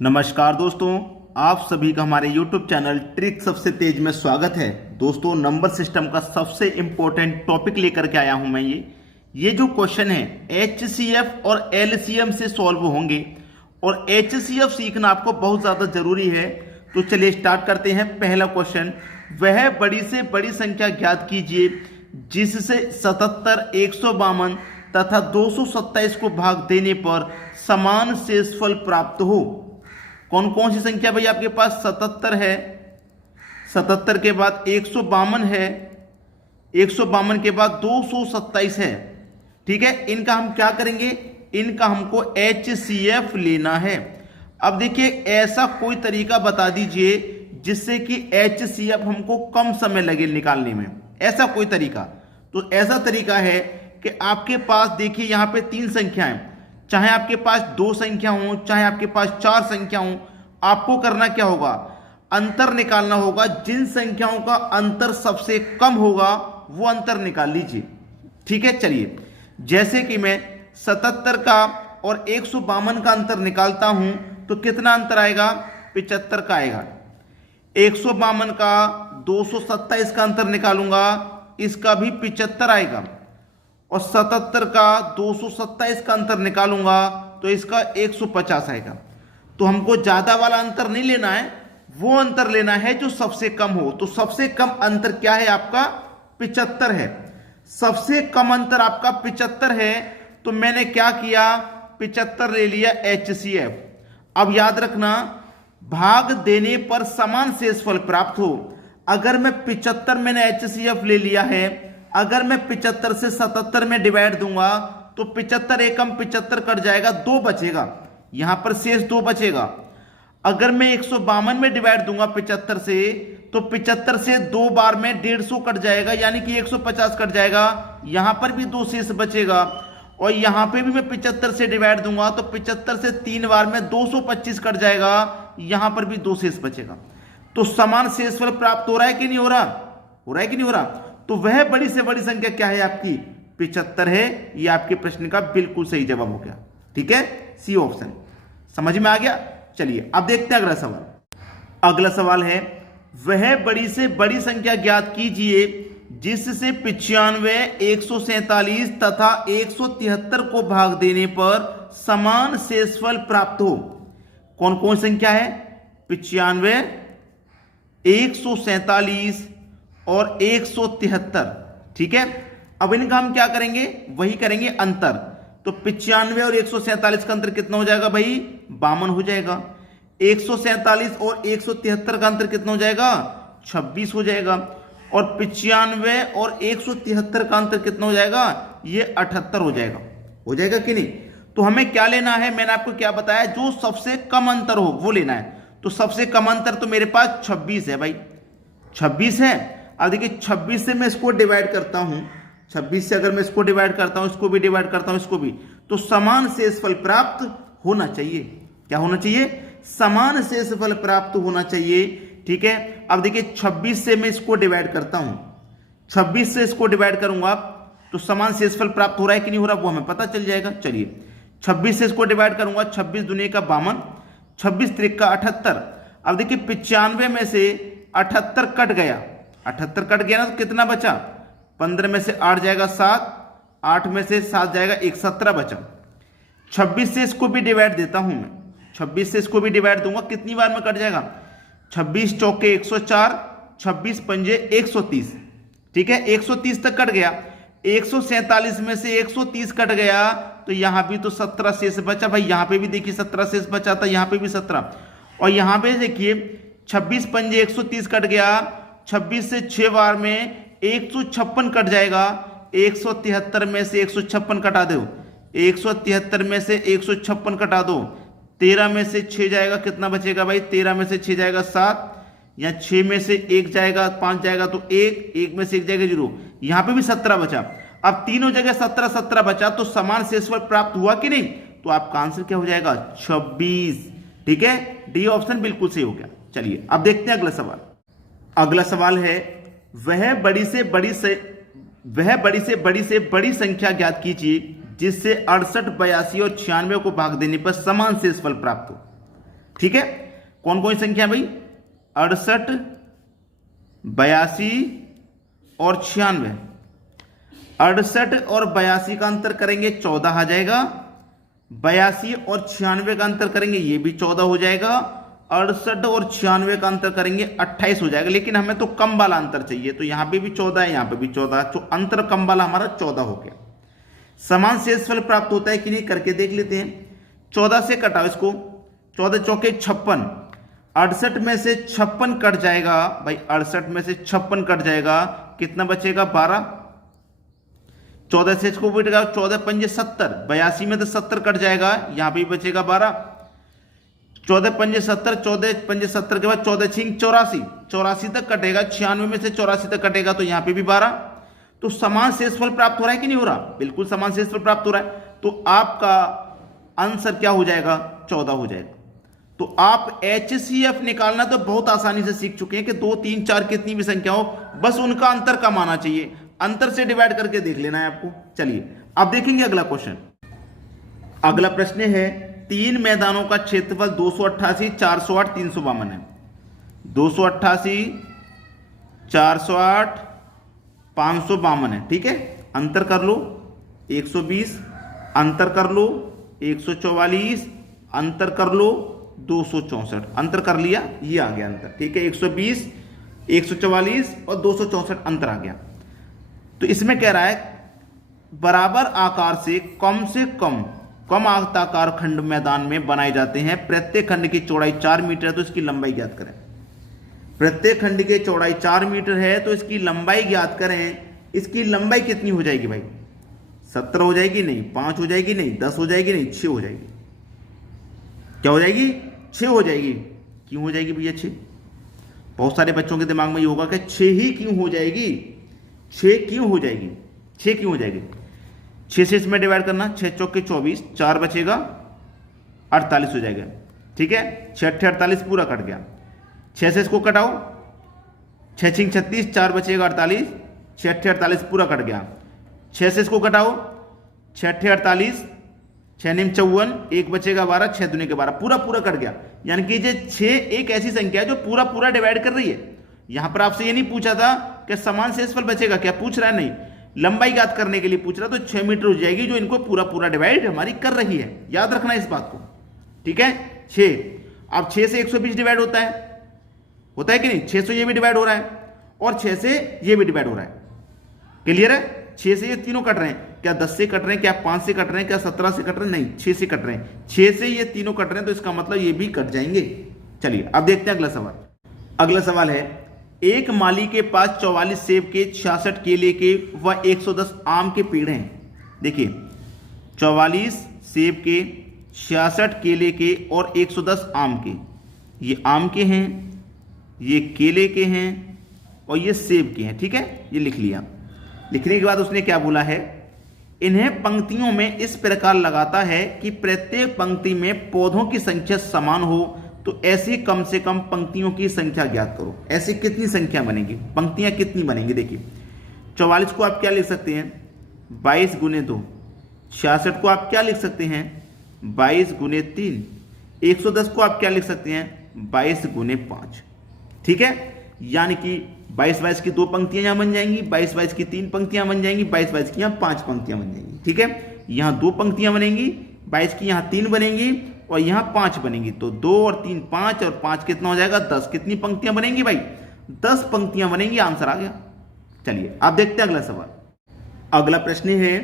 नमस्कार दोस्तों, आप सभी का हमारे YouTube चैनल ट्रिक सबसे तेज में स्वागत है। दोस्तों, नंबर सिस्टम का सबसे इंपॉर्टेंट टॉपिक लेकर के आया हूं मैं। ये जो क्वेश्चन है HCF और LCM से सॉल्व होंगे और HCF सीखना आपको बहुत ज़्यादा जरूरी है। तो चलिए स्टार्ट करते हैं। पहला क्वेश्चन, वह बड़ी से बड़ी संख्या ज्ञात कीजिए जिससे 77, 152 तथा 227 को भाग देने पर समान शेषफल प्राप्त हो। कौन कौन सी संख्या भाई आपके पास? 77 है, 77 के बाद 152 है, 152 के बाद 227 है। ठीक है, इनका हम क्या करेंगे? इनका हमको HCF लेना है। अब देखिए, ऐसा कोई तरीका बता दीजिए जिससे कि HCF हमको कम समय लगे निकालने में। ऐसा कोई तरीका? तो ऐसा तरीका है कि आपके पास देखिए यहां पे 3 संख्याएं, चाहे आपके पास 2 संख्या हो, चाहे आपके पास 4 संख्या हो, आपको करना क्या होगा? अंतर निकालना होगा। जिन संख्याओं का अंतर सबसे कम होगा वो अंतर निकाल लीजिए। ठीक है, चलिए, जैसे कि मैं 77 का और 152 का अंतर निकालता हूं तो कितना अंतर आएगा? 75 का आएगा। 152 का 227 का अंतर निकालूंगा, इसका भी 75 आएगा। और 77 का 227 का अंतर निकालूंगा तो इसका 150 आएगा। तो हमको ज्यादा वाला अंतर नहीं लेना है, वो अंतर लेना है जो सबसे कम हो। तो सबसे कम अंतर क्या है आपका? 75 है। सबसे कम अंतर आपका 75 है। तो मैंने क्या किया? 75 ले लिया HCF। अब याद रखना, भाग देने पर समान शेषफल प्राप्त हो। अगर मैं 75 मैंने HCF ले लिया है, अगर मैं 75 से 77 में डिवाइड दूंगा तो 75 एकम 75 कट जाएगा, 2 बचेगा, यहां पर शेष 2 बचेगा। अगर मैं 152 में डिवाइड दूंगा 75 से, तो 75 से 2 बार में 150 कट जाएगा, यानी कि 150 कट जाएगा, यहां पर भी 2 शेष बचेगा। और यहां पे भी मैं 75 से डिवाइड दूंगा तो 75 से 3 बार में 225 कट जाएगा, यहां पर भी 2 शेष बचेगा। तो समान शेषफल प्राप्त हो रहा है कि नहीं हो रहा? हो रहा है कि नहीं हो रहा? तो वह बड़ी से बड़ी संख्या क्या है आपकी? 75 है। यह आपके प्रश्न का बिल्कुल सही जवाब हो गया। ठीक है, सी ऑप्शन समझ में आ गया। चलिए अब देखते हैं अगला सवाल। अगला सवाल है, वह बड़ी से बड़ी संख्या ज्ञात कीजिए जिससे 95, 147 तथा 173 को भाग देने पर समान शेषफल प्राप्त हो। कौन कौन संख्या है? 95, 147 और 173। ठीक है, अब इनका हम क्या करेंगे? वही करेंगे अंतर। तो 95 और 147 का अंतर कितना हो जाएगा भाई? 52 हो जाएगा। 147 और 173 का अंतर कितना हो जाएगा? 26 हो जाएगा। और 95 और 173 का अंतर कितना हो जाएगा? ये 78 हो जाएगा। हो जाएगा कि नहीं? तो हमें क्या लेना है? मैंने आपको क्या बताया? जो सबसे कम अंतर हो वो लेना है। तो सबसे कम अंतर तो मेरे पास 26 है भाई, 26 है। अब देखिए, 26 से मैं इसको डिवाइड करता हूं, 26 से अगर मैं इसको डिवाइड करता हूं, इसको भी डिवाइड करता हूं, इसको भी, तो समान शेषफल प्राप्त होना चाहिए। क्या होना चाहिए? समान शेषफल प्राप्त होना चाहिए। ठीक है, अब देखिए 26 से मैं इसको डिवाइड करता हूं, 26 से इसको डिवाइड करूंगा तो समान शेषफल प्राप्त हो रहा है कि नहीं हो रहा वो हमें पता चल जाएगा। चलिए, 26 से इसको डिवाइड करूंगा, 26 दूनी का 52, 26 त्रिक का 78। अब देखिए 95 में से 78 कट गया, 78 कट गया ना, तो कितना बचा? 15 में से 8 जाएगा 7, 8 में से 7 जाएगा 1, 17 बचा। 26 से इसको भी डिवाइड देता हूं मैं, 26 से इसको भी डिवाइड दूंगा, कितनी बार में कट जाएगा? 26 चौके 104, 26 पंजे 130। ठीक है, 130 तक कट गया। 147 में से 130 कट गया तो यहां भी तो 17 शेष बचा भाई। यहां पे भी देखिए 17 शेष बचा था, यहां पे भी 17। और यहां पे देखिए 26 पंजे 130 कट गया, 26 से 6 बार में 156 कट जाएगा। 173 में से 156 कटा दो, 173 में से 156 कटा दो, 13 में से 6 जाएगा, कितना बचेगा भाई? 13 में से 6 जाएगा 7, या 6 में से 1 जाएगा, 5 जाएगा तो 1, 1 में से 1 जाएगा 0। यहां पे भी 17 बचा। अब तीनों जगह 17 17 बचा, तो समान शेषफल प्राप्त हुआ कि नहीं? तो आपका आंसर क्या हो जाएगा? 26। ठीक है, डी ऑप्शन बिल्कुल सही हो गया। चलिए अब देखते हैं अगला सवाल। अगला सवाल है, वह बड़ी से बड़ी संख्या ज्ञात कीजिए जिससे 68, 82 और 96 को भाग देने पर समान शेषफल प्राप्त हो। ठीक है, कौन कौन सी संख्या भाई, 68, 82 और 96। 68 और 82 का अंतर करेंगे 14 आ जाएगा, 82 और 96 का अंतर करेंगे ये भी 14 हो जाएगा, 68 और 96 का अंतर करेंगे 28 हो जाएगा। लेकिन हमें तो कम वाला अंतर चाहिए, तो यहां पे भी 14 है, यहां पे भी 14, तो अंतर कम वाला हमारा 14 हो गया। समान शेषफल प्राप्त होता है कि नहीं करके देख लेते हैं। 14 से कटाओ इसको, 14 चौके 56, 68 में से 56 कट जाएगा भाई, 68 में से 56 कट जाएगा, कितना बचेगा 12। 14 से इसको बैठ गया, 14 पंजे 70, 82 में तो 70 कट जाएगा, यहां पे बचेगा 12। 14 पंजे 70, 14 पंजे 70 के बाद 14 छिंग 84, 84 तक कटेगा, 96 में से 84 तक कटेगा, तो यहां पे भी 12। तो समान शेषफल प्राप्त हो रहा है कि नहीं हो रहा, बिल्कुल समान शेषफल प्राप्त हो रहा है। तो आपका आंसर क्या हो जाएगा, 14 हो जाएगा। तो आप HCF निकालना तो बहुत आसानी से सीख चुके हैं कि 2, 3, 4 कितनी भी संख्या हो, बस उनका अंतर कम आना चाहिए, अंतर से डिवाइड करके देख लेना है आपको। चलिए अब देखेंगे अगला क्वेश्चन। अगला प्रश्न है, 3 मैदानों का क्षेत्रफल 288, 408, 352 है। 288, 408, 552 है, ठीक है। अंतर कर लो 120, अंतर कर लो 144, अंतर कर लो 264, अंतर कर लिया, ये आ गया अंतर, ठीक है। 120, 144 और 264 अंतर आ गया। तो इसमें कह रहा है बराबर आकार से कम आयताकार खंड मैदान में बनाए जाते हैं, प्रत्येक खंड की चौड़ाई 4 मीटर है, तो इसकी लंबाई ज्ञात करें। प्रत्येक खंड की चौड़ाई 4 मीटर है, तो इसकी लंबाई ज्ञात करें। इसकी लंबाई कितनी हो जाएगी भाई, 17 हो जाएगी नहीं, 5 हो जाएगी नहीं, 10 हो जाएगी नहीं, 6 हो जाएगी। क्या हो जाएगी, 6 हो जाएगी। क्यों हो जाएगी भैया 6? बहुत सारे बच्चों के दिमाग में ये होगा कि 6 ही क्यों हो जाएगी, 6 क्यों हो जाएगी, 6 क्यों हो जाएगी। 6 से इसमें डिवाइड करना, 6 चौके 24, 4 बचेगा 48 हो जाएगा, ठीक है। 6 अट्ठे 48 पूरा कट गया। 6 से इसको कटाओ, 6 छिंग 36, 4 बचेगा 48, 6 अट्ठे 48 पूरा कट गया। 6 से इसको कटाओ, 6 अट्ठे 48, 6 निम 54, 1 बचेगा 12, 6 दूनी के 12, पूरा पूरा कट गया। यानी कि ये 6 एक ऐसी संख्या है जो पूरा पूरा डिवाइड कर रही है। यहां पर आपसे ये नहीं पूछा था कि समान शेषफल बचेगा, क्या पूछ रहा है, नहीं, लंबाई ज्ञात करने के लिए पूछ रहा, तो 6 मीटर हो जाएगी जो इनको पूरा पूरा डिवाइड हमारी कर रही है। याद रखना इस बात को, ठीक है। 6, अब 6 से 120 डिवाइड होता है कि नहीं, 6 से ये भी डिवाइड हो रहा है और 6 से ये भी डिवाइड हो रहा है। क्लियर है, 6 से ये तीनों कट रहे हैं, क्या 10 से कट रहे हैं, क्या 5 से कट रहे हैं, क्या 17 से कट रहे हैं, नहीं 6 से कट रहे हैं। 6 से ये तीनों कट रहे हैं, तो इसका मतलब ये भी कट जाएंगे। चलिए अब देखते हैं अगला सवाल। अगला सवाल है, एक माली के पास 44 सेब के, 66 केले के व 110 आम के पेड़ हैं। देखिए 44 सेब के, 66 केले के और 110 आम के। ये आम के हैं, ये केले के हैं और ये सेब के हैं, ठीक है। ये लिख लिया। लिखने के बाद उसने क्या बोला है, इन्हें पंक्तियों में इस प्रकार लगाता है कि प्रत्येक पंक्ति में पौधों की संख्या समान हो, तो ऐसी कम से कम पंक्तियों की संख्या ज्ञात करो। ऐसी कितनी संख्या बनेगी, पंक्तियां कितनी बनेंगी। देखिए 44 को आप क्या लिख सकते हैं, 22 गुने 2। 66 को आप क्या लिख सकते हैं, 22 गुने 3। 110 को आप क्या लिख सकते हैं, 22 गुने 5, ठीक है। यानी कि 22 की 2 पंक्तियां यहां बन जाएंगी, 22 की 3 पंक्तियां बन जाएंगी, 22 की यहां 5 पंक्तियां बन जाएंगी, ठीक है। यहां 2 पंक्तियां बनेंगी, 22 की यहां 3 बनेंगी और यहां 5 बनेंगी, तो 2 और 3 5 और 5 कितना हो जाएगा, 10। कितनी पंक्तियां बनेंगी भाई, 10 पंक्तियां बनेंगी। आंसर आ गया। चलिए अब देखते हैं अगला सवाल। अगला प्रश्न है,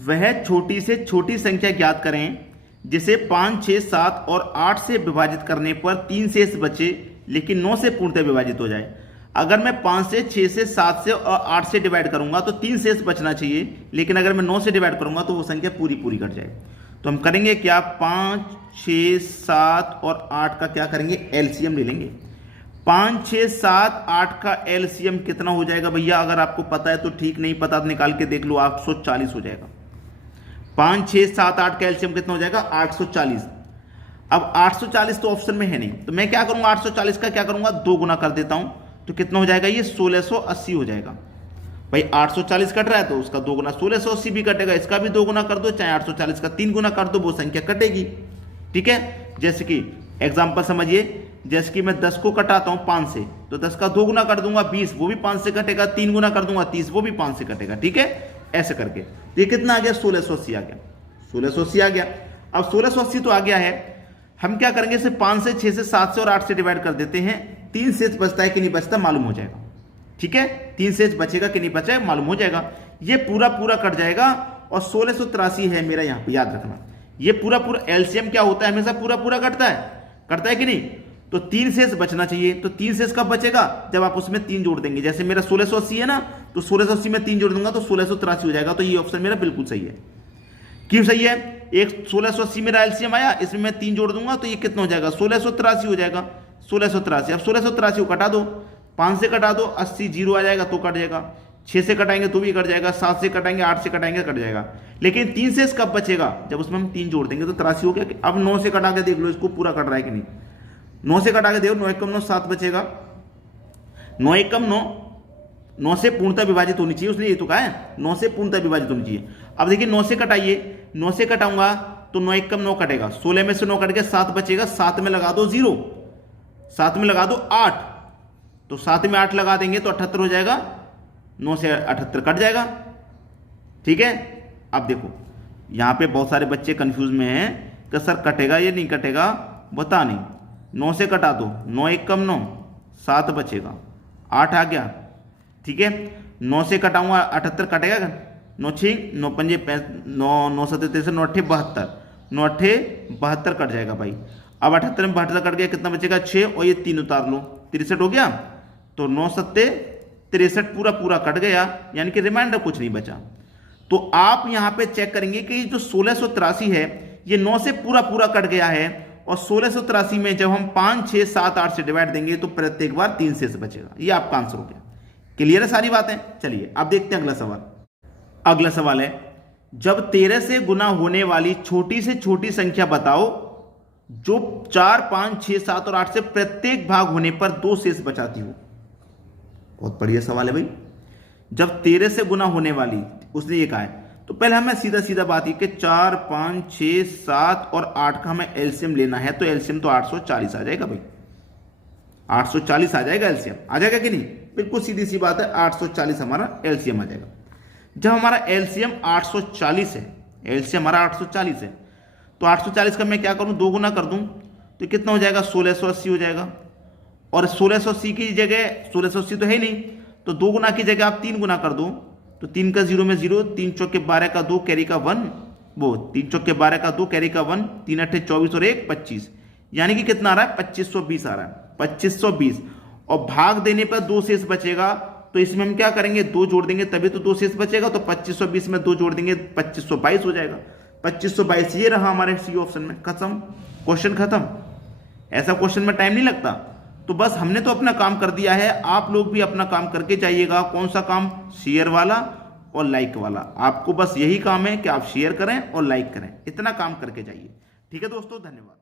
वह छोटी से छोटी संख्या ज्ञात करें जिसे 5, 6, 7 और 8 से विभाजित करने पर 3 शेष बचे, लेकिन 9 से पूर्णतः विभाजित हो जाए। अगर मैं 5 से, 6 से, 7 से और 8 से डिवाइड करूंगा तो 3 शेष बचना चाहिए, लेकिन अगर मैं 9 से डिवाइड करूंगा तो वो संख्या पूरी पूरी कट जाए। तो हम करेंगे क्या, 5, 6, 7 और 8 का क्या करेंगे, एलसीएम ले लेंगे। 5, 6, 7, 8 का एलसीएम कितना हो जाएगा भैया, अगर आपको पता है तो ठीक, नहीं पता तो निकाल के देख लो, 840 हो जाएगा। 5, 6, 7, 8 का एलसीएम कितना हो जाएगा, 840। अब 840 तो ऑप्शन में है नहीं, तो मैं क्या करूंगा, 840 का क्या करूंगा, 2 गुना कर देता हूं, तो कितना हो जाएगा, ये 1680 हो जाएगा। भाई 840 कट रहा है तो उसका 2 गुना 1680 भी कटेगा, इसका भी 2 गुना कर दो, चाहे 840 का 3 गुना कर दो, वो संख्या कटेगी, ठीक है। जैसे कि एग्जाम्पल समझिए, जैसे कि मैं 10 को कटाता हूं 5 से, तो 10 का 2 गुना कर दूंगा 20, वो भी 5 से कटेगा, 3 गुना कर दूंगा 30, वो भी 5 से कटेगा। ठीक है, ऐसे करके ये कितना आ गया, 1680 आ गया, 1680 आ गया। अब 1680 तो आ गया है, हम क्या करेंगे, इसे 5 से 6 से 7 से और 8 से डिवाइड कर देते हैं, 3 शेष बचता है कि नहीं बचता मालूम हो जाएगा। ठीक है, 3 शेष बचेगा कि नहीं बचेगा मालूम हो जाएगा, ये पूरा पूरा कट जाएगा और 1683 है मेरा, यहां पर याद रखना ये पूरा पूरा एलसीएम क्या होता है, हमेशा पूरा पूरा कटता है कि नहीं। तो 3 शेष बचना चाहिए, तो 3 शेष कब बचेगा, जब आप उसमें 3 जोड़ देंगे। जैसे मेरा 1680 है ना, तो 1680 में 3 जोड़ दूंगा तो 1683 हो जाएगा। तो ये ऑप्शन मेरा बिल्कुल सही है। क्यों सही है, एक 1680 मेरा एलसीएम आया, इसमें मैं 3 जोड़ दूंगा तो ये कितना हो जाएगा, 1683 हो जाएगा, 1683। अब 1683 को कटा दो, 5 से कटा दो, 80 जीरो आ जाएगा तो कट जाएगा, 6 से कटाएंगे तो भी कट जाएगा, 7 से कटाएंगे, 8 से कटाएंगे कट जाएगा। लेकिन 3 शेष कब बचेगा, जब उसमें हम 3 जोड़ देंगे तो 83 हो गया। अब 9 से कटा के देख लो इसको पूरा कट रहा है कि नहीं, 9 से कटा के देखो, 9 एकम 9 7 बचेगा, 9 एकम 9, 9 से पूर्णतः विभाजित होनी चाहिए, उसने ये तो कहा है 9 से पूर्णतः विभाजित होनी चाहिए। अब देखिए 9 से कटाइए, 9 से कटाऊंगा तो 9 एकम 9 कटेगा, 16 में से 9 कट गया, 7 बचेगा, 7 में लगा दो 0, 7 में लगा दो 8, तो 7 में 8 लगा देंगे तो 78 हो जाएगा, 9 से 78 कट जाएगा। ठीक है, अब देखो यहां पे बहुत सारे बच्चे कंफ्यूज में हैं कि सर कटेगा या नहीं कटेगा, बता नहीं। 9 से कटा दो, 9 एकम 9, 7 बचेगा, 8 आ गया। ठीक है, 9 से कटाऊंगा 78 कटेगा, 9 6 9 5 9 9 7 63 9 8 72, 9 8 72 कट जाएगा भाई। अब 78 में 72 कट गया, कितना बचेगा 6, और ये 3 उतार लो, 63 हो गया। तो 9 7 63 पूरा पूरा कट गया, यानी कि रिमाइंडर कुछ नहीं बचा। तो आप यहां पे चेक करेंगे कि जो 1683 है ये 9 से पूरा पूरा कट गया है, और 1683 में जब हम 5 6 7 8 से डिवाइड देंगे तो प्रत्येक बार 3 शेष बचेगा। ये आपका आंसर हो गया। क्लियर है सारी बातें। चलिए अब देखते हैं अगला सवाल। अगला सवाल है, जब 13 से गुना होने वाली छोटी से छोटी संख्या बताओ जो 4 5 6 7 और 8 से प्रत्येक भाग होने पर 2 शेष बचाती हो। बहुत बढ़िया सवाल है भाई। जब 13 से गुना होने वाली, उसने ये कहा है, तो पहले हमें सीधा सीधा बात है कि 4 5 6 7 और 8 का हमें एलसीएम लेना है, तो एलसीएम तो 840 आ जाएगा भाई, 840 आ जाएगा एलसीएम, आ जाएगा कि नहीं, बिल्कुल सीधी सी बात है, 840 हमारा एलसीएम आ जाएगा। जब हमारा एलसीएम 840 है, एलसीएम हमारा 840 है, तो 840 का मैं क्या करूं, 2 गुना कर दूं तो कितना हो जाएगा, 1680 हो जाएगा। और 1680 की जगह 1680 तो है नहीं, तो 2 गुना की जगह आप 3 गुना कर दो, तो 3 का 0 में 0, 3 चौके 12 का 2 कैरी का 1, वो 3 चौके 12 का 2 कैरी का 1, 3 8 24 और 1 25, यानी कि कितना आ रहा है, 2520 आ रहा है, 2520। और भाग देने पर 2 शेष बचेगा, तो इसमें हम क्या करेंगे, 2 जोड़ देंगे तभी तो 2 शेष बचेगा, तो 2520 में 2 जोड़ देंगे 2522 हो जाएगा, 2522 ये रहा हमारे सी ऑप्शन में। खत्म, क्वेश्चन खत्म। ऐसा क्वेश्चन में टाइम नहीं लगता। तो बस हमने तो अपना काम कर दिया है, आप लोग भी अपना काम करके जाइएगा। कौन सा काम, शेयर वाला और लाइक वाला। आपको बस यही काम है कि आप शेयर करें और लाइक करें, इतना काम करके जाइए। ठीक है दोस्तों, धन्यवाद।